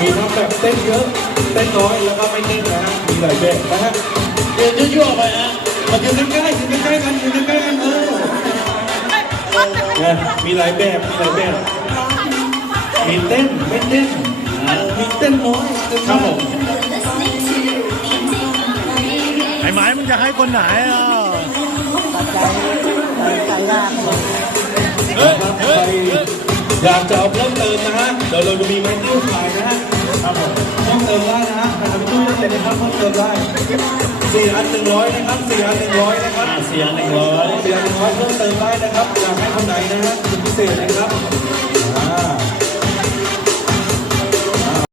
มีทั้งแบบเต้นเยอะ เต้นน้อย แล้วก็ไม่เต้นนะมีหลายแบบนะฮะเดี๋ยวยั่วไปฮะมาเดี๋ยวนใกลด้เดี๋นึกลด้กันเดี๋นึกลด้กันเออนะมีหลายแบบมีหลายแบบมีเต้นไม่เต้นมีเต้นน้อย ครับผมไอ้ไม้มันจะให้คนไหนอ่ะอยากจะเอาเพิ่มเติมนะฮะเดี๋ยวเราดูมีไม้ตอ้าขายนะฮะเพิ่มเติมได้นะฮะใครจะม่วยได้เลยนะครับเพิ่มเติมได้สี่อันหนึ่งร้อยนะครับสี่อันหนึ่งร้อยนะครับสี่ร้อยสี่อันหนึ่งร้อยเพิ่มเติมได้นะครับ อยากให้คนไหนนะฮะพิเศษนะครับ